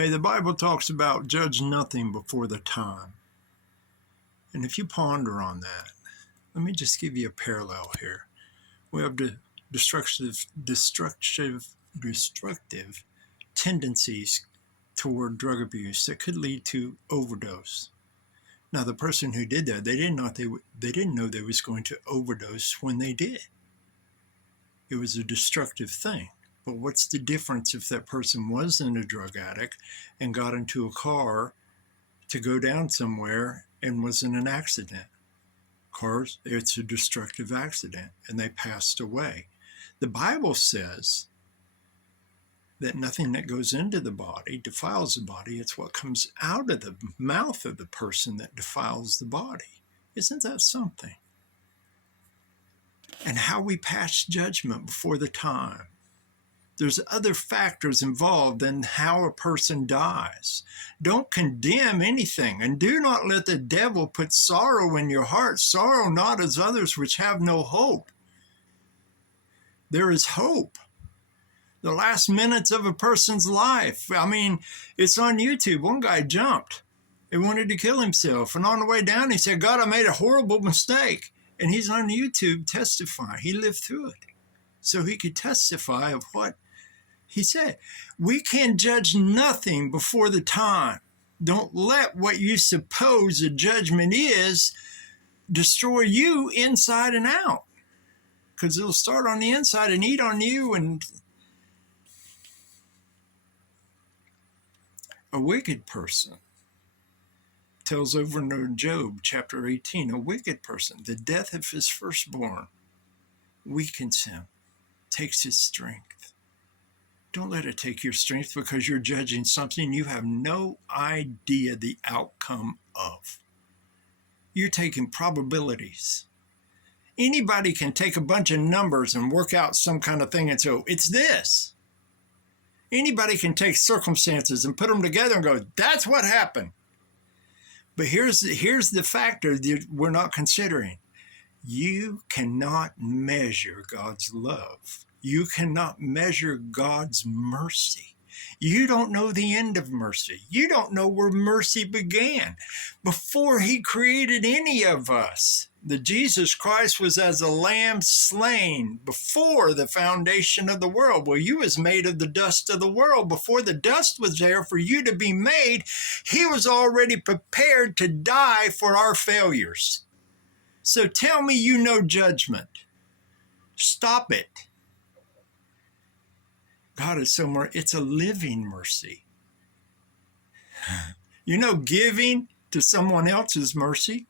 Hey, the Bible talks about judge nothing before the time. And if you ponder on that, let me just give you a parallel here. We have the destructive tendencies toward drug abuse that could lead to overdose. Now, the person who did that, they didn't know they was going to overdose when they did. It was a destructive thing. But what's the difference if that person wasn't a drug addict and got into a car to go down somewhere and was in an accident? Cars, it's a destructive accident, and they passed away. The Bible says that nothing that goes into the body defiles the body. It's what comes out of the mouth of the person that defiles the body. Isn't that something? And how we pass judgment before the time. There's other factors involved in how a person dies. Don't condemn anything, and do not let the devil put sorrow in your heart. Sorrow not as others which have no hope. There is hope. The last minutes of a person's life. I mean, it's on YouTube. One guy jumped and wanted to kill himself. And on the way down, he said, God, I made a horrible mistake. And he's on YouTube testifying. He lived through it. So he could testify of what he said. We can judge nothing before the time. Don't let what you suppose a judgment is destroy you inside and out. Because it'll start on the inside and eat on you. And a wicked person tells over in Job chapter 18, a wicked person, the death of his firstborn weakens him, takes his strength. Don't let it take your strength because you're judging something you have no idea the outcome of. You're taking probabilities. Anybody can take a bunch of numbers and work out some kind of thing and say, it's this. Anybody can take circumstances and put them together and go, that's what happened. But here's the factor that we're not considering. You cannot measure God's love. You cannot measure God's mercy. You don't know the end of mercy. You don't know where mercy began. Before he created any of us, the Jesus Christ was as a lamb slain before the foundation of the world. Well, you was made of the dust of the world. Before the dust was there for you to be made, he was already prepared to die for our failures. So tell me you know judgment. Stop it. God is so it's a living mercy. You know, giving to someone else is mercy.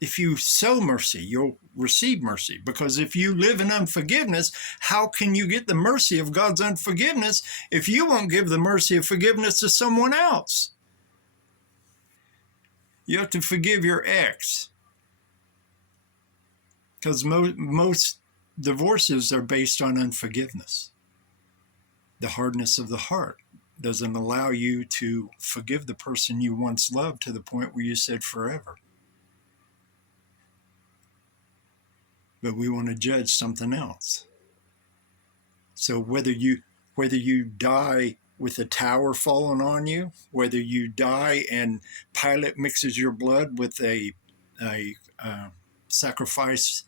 If you sow mercy, you'll receive mercy. Because if you live in unforgiveness, how can you get the mercy of God's unforgiveness if you won't give the mercy of forgiveness to someone else? You have to forgive your ex. Because most divorces are based on unforgiveness. The hardness of the heart doesn't allow you to forgive the person you once loved to the point where you said forever. But we want to judge something else. So whether you die with a tower falling on you, whether you die and Pilate mixes your blood with a sacrifice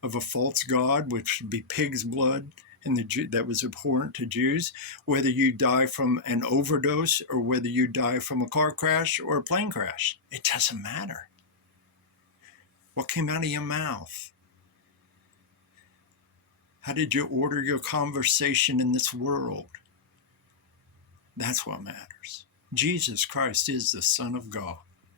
of a false god, which would be pig's blood, and that was abhorrent to Jews, whether you die from an overdose or whether you die from a car crash or a plane crash, it doesn't matter. What came out of your mouth? How did you order your conversation in this world? That's what matters. Jesus Christ is the Son of God.